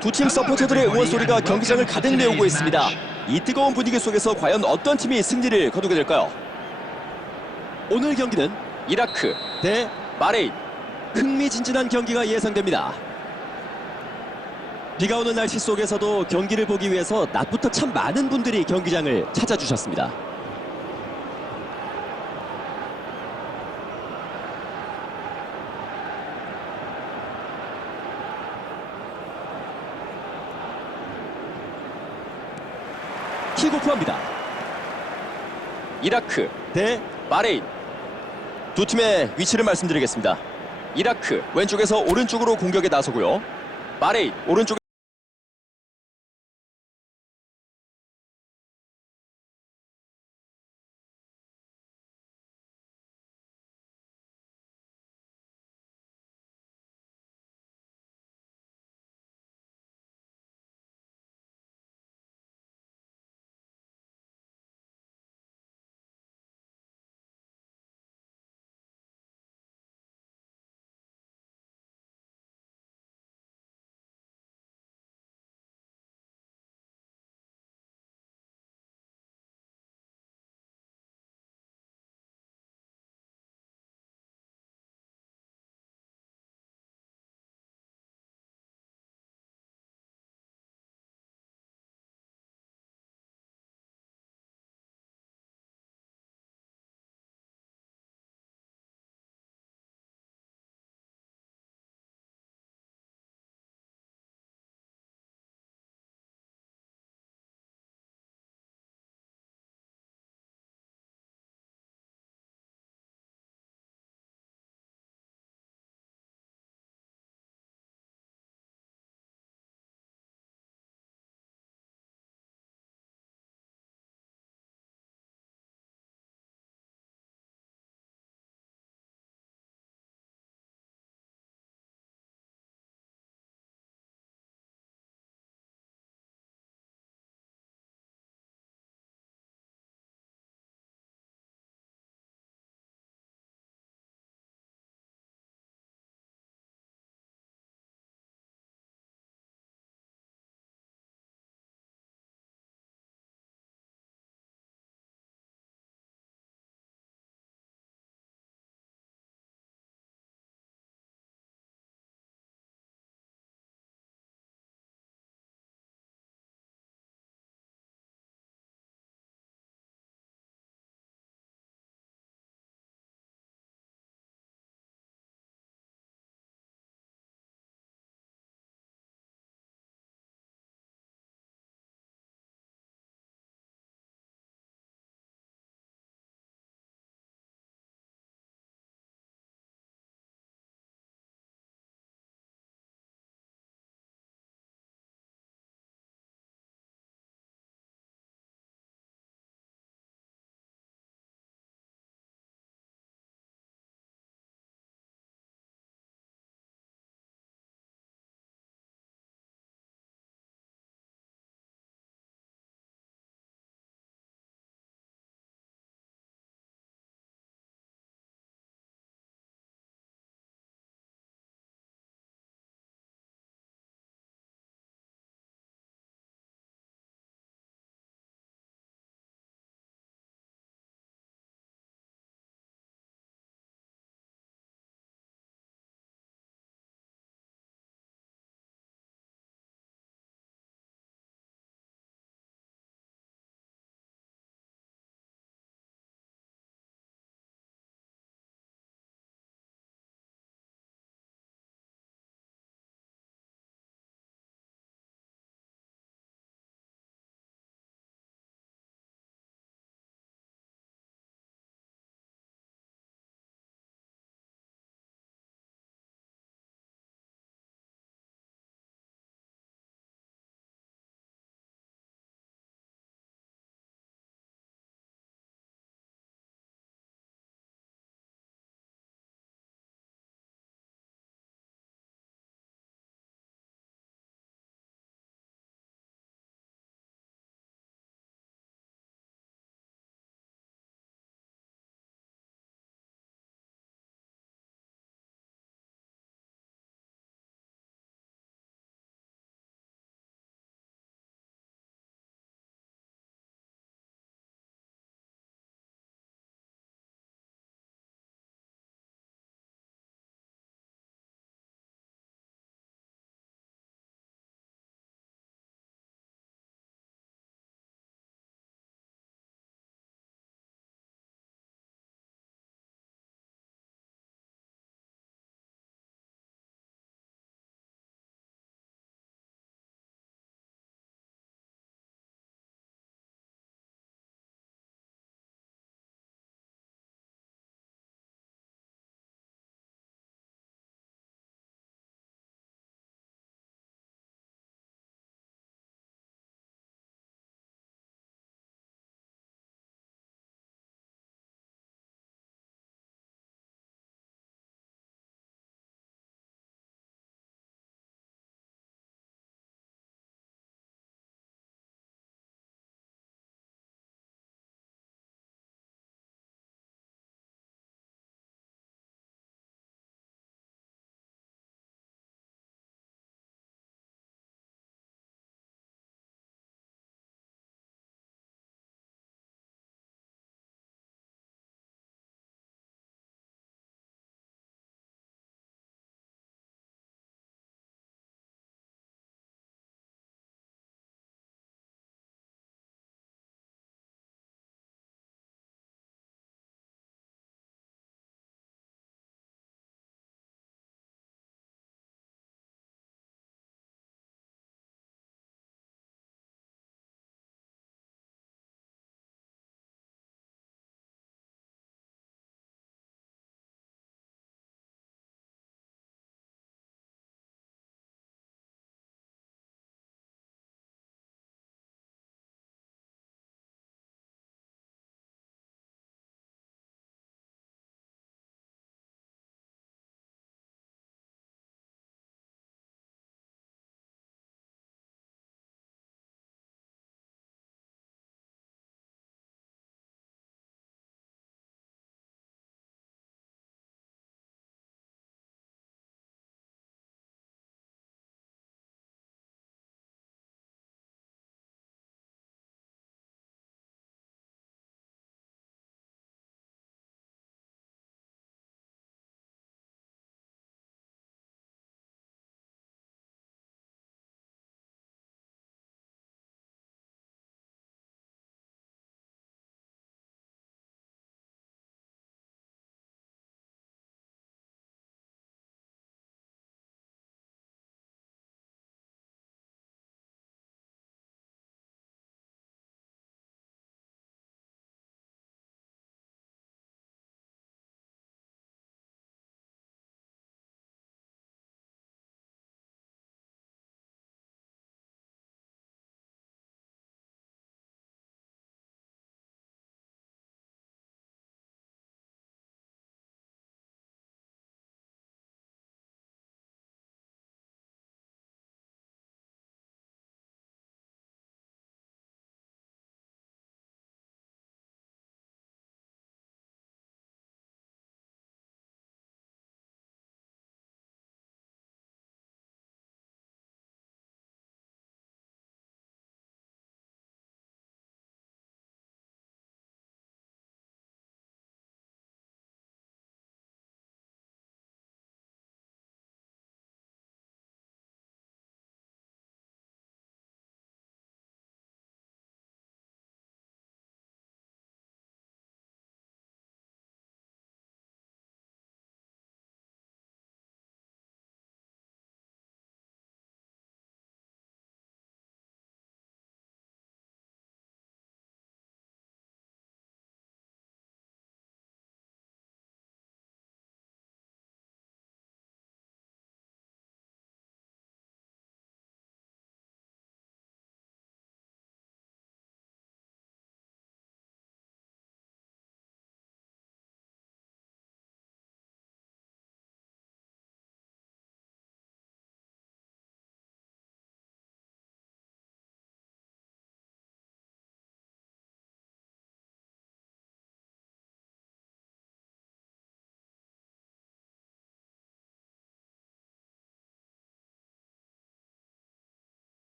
두 팀 서포터들의 응원 소리가 경기장을 가득 메우고 있습니다. 이 뜨거운 분위기 속에서 과연 어떤 팀이 승리를 거두게 될까요? 오늘 경기는 이라크 대 바레인 흥미진진한 경기가 예상됩니다. 비가 오는 날씨 속에서도 경기를 보기 위해서 낮부터 참 많은 분들이 경기장을 찾아주셨습니다. 이라크 대 바레인 두 팀의 위치를 말씀드리겠습니다. 이라크 왼쪽에서 오른쪽으로 공격에 나서고요. 바레인 오른쪽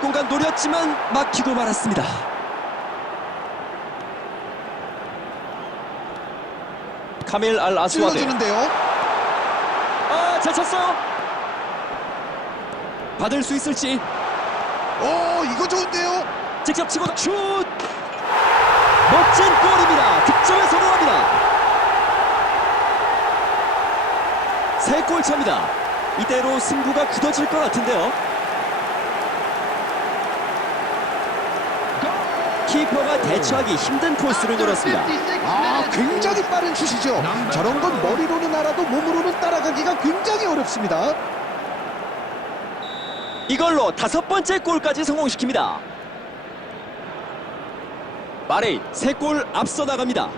공간 노렸지만 막히고 말았습니다. 카밀 알 아스와드. 찔러주는데요. 아, 잘 쳤어요. 받을 수 있을지 오, 이거 좋은데요. 직접 치고 슛! 멋진 골입니다. 득점에 성공합니다. 세골 차입니다. 이대로 승부가 굳어질 것 같은데요. 키퍼가 대처하기 힘든 코스를 노렸습니다. 아, 굉장히 빠른 슛이죠. 저런 건 머리로는 알아도 몸으로는 따라가기가 굉장히 어렵습니다. 이걸로 다섯 번째 골까지 성공시킵니다. 마레인 세골 앞서 나갑니다.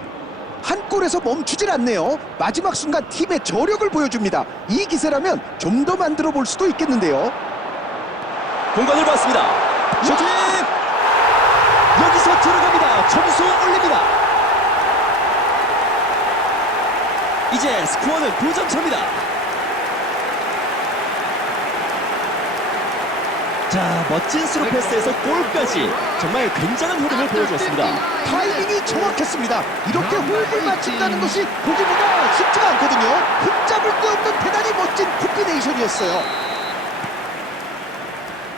한 골에서 멈추질 않네요. 마지막 순간 팀의 저력을 보여줍니다. 이 기세라면 좀 더 만들어 볼 수도 있겠는데요. 공간을 봤습니다. 슈팅! 점수 올립니다. 이제 스코어는 2점 차입니다. 자, 멋진 스루 패스에서 골까지 정말 굉장한 흐름을 보여주었습니다. 타이밍이 정확했습니다. 이렇게 호흡을 맞춘다는 것이 보기보다 쉽지가 않거든요. 흠잡을 데 없는 대단히 멋진 콤비네이션이었어요.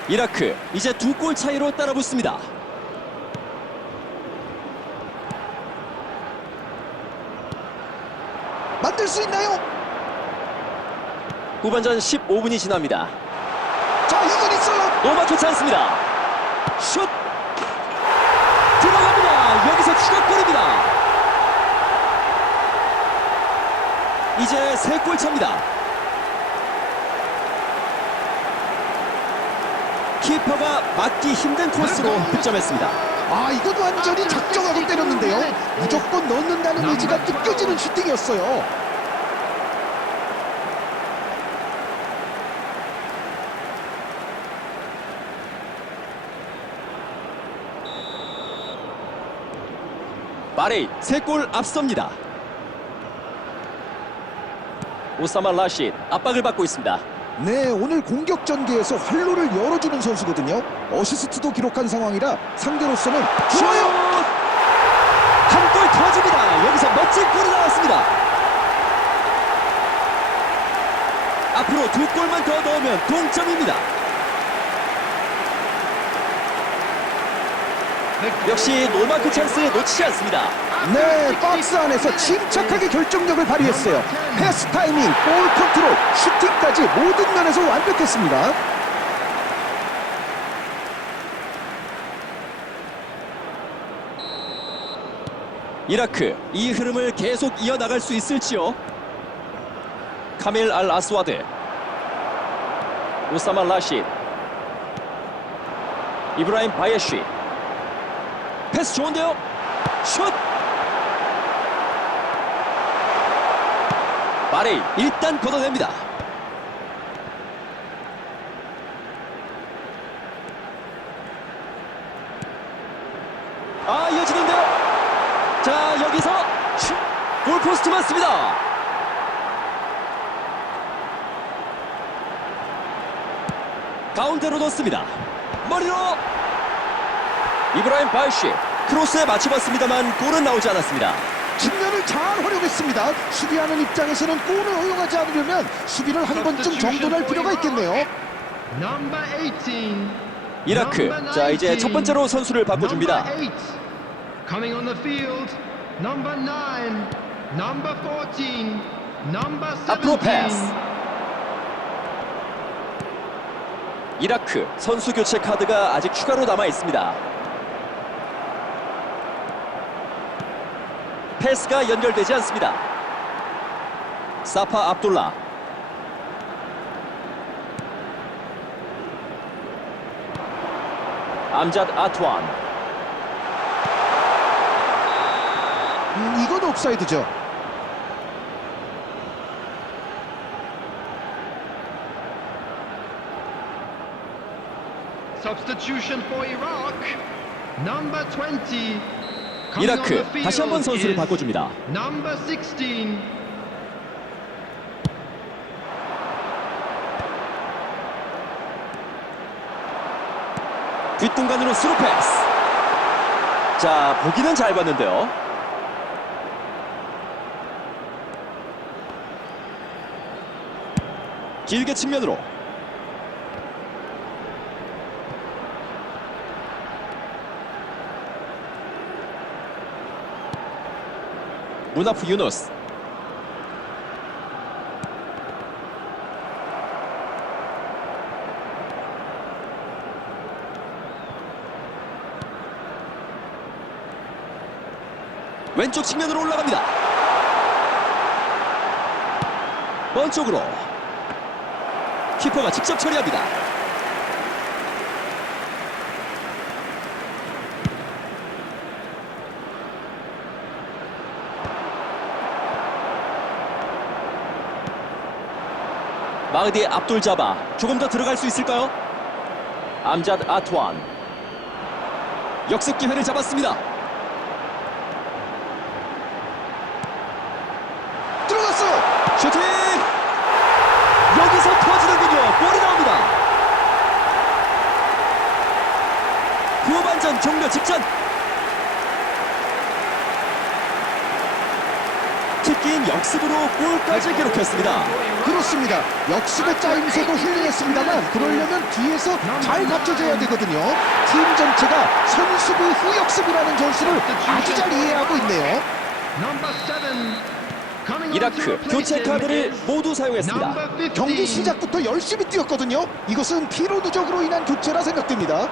이라크 이제 두 골 차이로 따라붙습니다. 만들 수 있나요? 후반전 15분이 지납니다. 자, 이건 있어요. 노마크 찬스입니다. 슛! 들어갑니다. 여기서 추가골입니다. 이제 세골 차입니다. 키퍼가 막기 힘든 코스로 득점했습니다. 아, 이건 완전히 작정하고 때렸는데요. 무조건 넣는다는 의지가 느껴지는 슈팅이었어요. 마레인 세골 앞섭니다. 오사마 라시 압박을 받고 있습니다. 네, 오늘 공격 전개에서 활로를 열어주는 선수거든요. 어시스트도 기록한 상황이라 상대로서는 좋아요. 한 골 터집니다. 여기서 멋진 골이 나왔습니다. 앞으로 두 골만 더 넣으면 동점입니다. 역시 노마크 찬스에 놓치지 않습니다. 네, 박스 안에서 침착하게 결정력을 발휘했어요. 패스 타이밍, 볼 컨트롤, 슈팅까지 모든 면에서 완벽했습니다. 이라크 이 흐름을 계속 이어나갈 수 있을지요? 카밀 알 아스와드 우사마 라시 이브라임 바예쉬 패스 좋은데요? 슛! 마레이 일단 걷어냅니다. 아 이어지는데요? 자 여기서 슛! 골포스트 맞습니다. 가운데로 넣습니다. 머리로 이브라임 바이쉬 크로스에 맞춰봤습니다만 골은 나오지 않았습니다. 측면을 잘 활용했습니다. 수비하는 입장에서는 골을 허용하지 않으려면 수비를 한 번쯤 정돈할 필요가 있겠네요. Number 18. 이라크 자 이제 첫 번째로 선수를 바꿔줍니다. Number 8. Coming on the field. Number 9. Number 14. Number 17. 앞으로 패스. 이라크 선수 교체 카드가 아직 추가로 남아 있습니다. 패스가 연결되지 않습니다. 사파 압둘라 암잣 아투안 음, 이건 옵사이드죠. Substitution for Iraq. Number 20. 이라크 다시 한번 선수를 바꿔줍니다. Number 16. 공간으로 스루 패스. 자, 보기는 잘 봤는데요. 길게 측면으로 문아프 유누스. 왼쪽 측면으로 올라갑니다. 먼 쪽으로. 키퍼가 직접 처리합니다 마흐디 압돌 자바 조금 더 들어갈 수 있을까요? 암자드 아투안 역습 기회를 잡았습니다 들어갔어요. 슈팅! 여기서 터지는군요. 볼이 나옵니다. 후반전 종료 직전. 특기인 역습으로 골까지 기록했습니다. 그렇습니다. 역습의 짜임새도 훌륭했습니다만 그러려면 뒤에서 잘 갖춰져야 되거든요. 팀 전체가 선수부 후역습이라는 전술을 아주 잘 이해하고 있네요. 이라크 교체 카드를 모두 사용했습니다. number 15. 경기 시작부터 열심히 뛰었거든요. 이것은 피로 누적으로 인한 교체라 생각됩니다.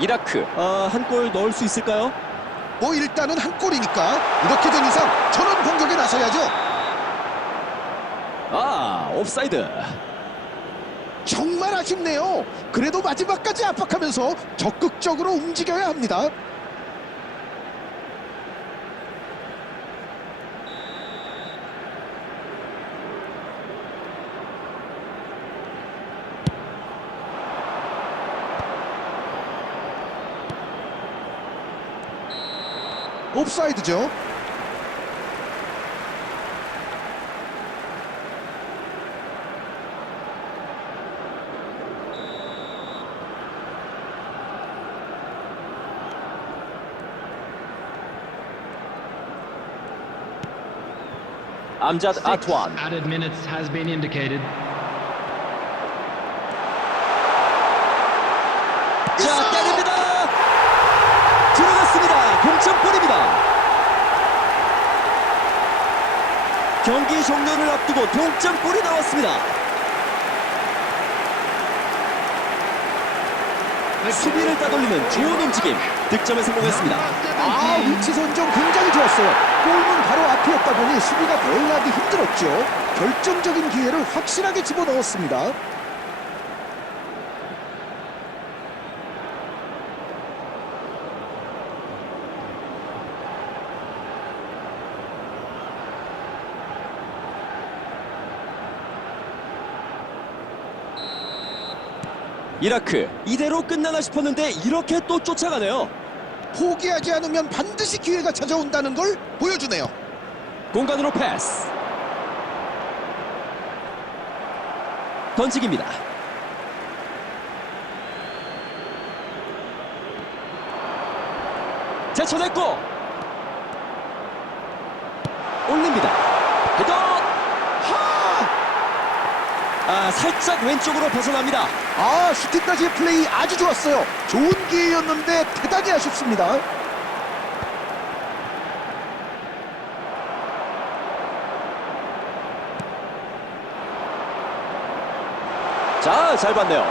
이라크 아, 한 골 넣을 수 있을까요? 뭐 일단은 한 골이니까 이렇게 된 이상 전원 공격에 나서야죠. 아, 옵사이드. 정말 아쉽네요. 그래도 마지막까지 압박하면서 적극적으로 움직여야 합니다. 옵사이드죠. 암자드 Six 아투안. added minutes has been indicated. 자, 동점골입니다. 경기 종료를 앞두고 동점골이 나왔습니다. 수비를 따돌리는 좋은 움직임. 득점에 성공했습니다. 아 위치 선정 굉장히 좋았어요. 골문 바로 앞이었다 보니 수비가 널나기 힘들었죠. 결정적인 기회를 확실하게 집어넣었습니다. 이라크 이대로 끝나나 싶었는데 이렇게 또 쫓아가네요. 포기하지 않으면 반드시 기회가 찾아온다는 걸 보여주네요. 공간으로 패스. 던지기입니다. 제쳐냈고 올립니다. 헤더 하! 아 살짝 왼쪽으로 벗어납니다. 아 슈팅까지의 플레이 아주 좋았어요. 좋은 기회였는데 대단히 아쉽습니다. 자, 잘 봤네요.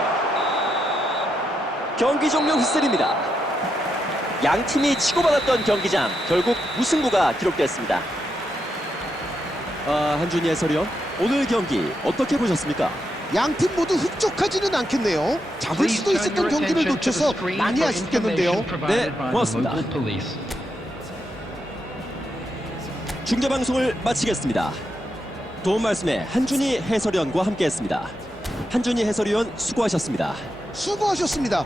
경기 종료 휘슬입니다. 양 팀이 치고받았던 경기장 결국 무승부가 기록됐습니다. 아, 한준희 해설위원 오늘 경기 어떻게 보셨습니까? 양 팀 모두 흡족하지는 않겠네요. 잡을 수도 있었던 경기를 놓쳐서 많이 아쉽겠는데요. 네, 고맙습니다. 중계 방송을 마치겠습니다. 도움 말씀에 한준희 해설위원과 함께했습니다. 한준희 해설위원 수고하셨습니다. 수고하셨습니다.